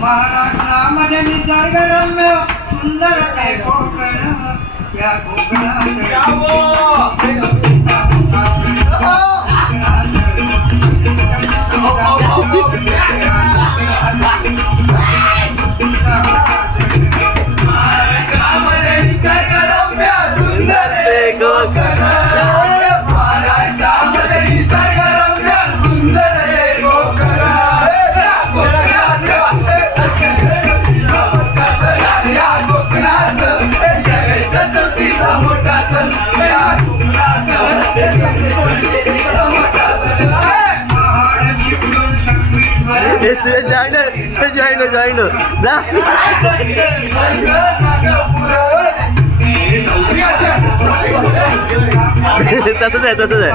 महाराष्ट्रामध्ये निसर्गरम्य सुंदर ते कोकण या जाईन जा तसंच आहे तसंच आहे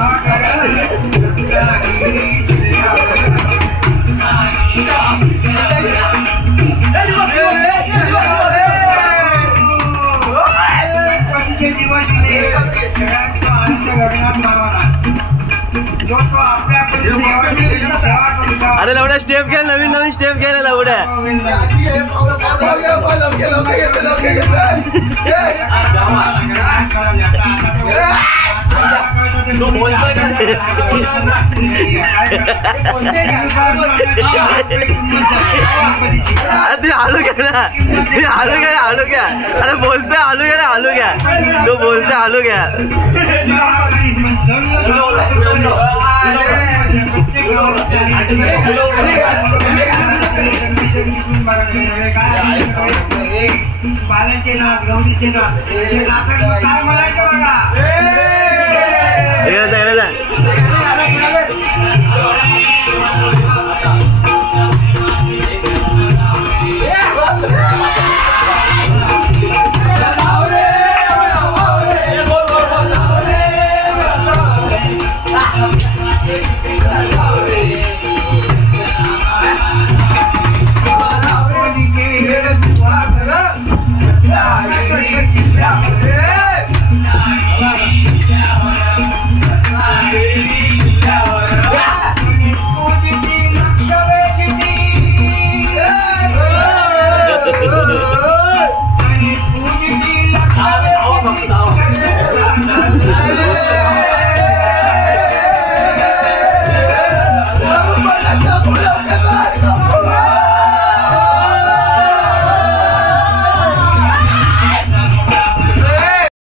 अरे लवड्या स्टेप घ्या नवीन नवीन स्टेप घ्या लवड्या अरे आलू घ्या ना आलू घ्या अरे बोलतोय आलू घ्या ना आलू घ्या तो बोलतोय आलू घ्या बालाचे नाथ गौरीचे नाथ काय म्हणायचं बघा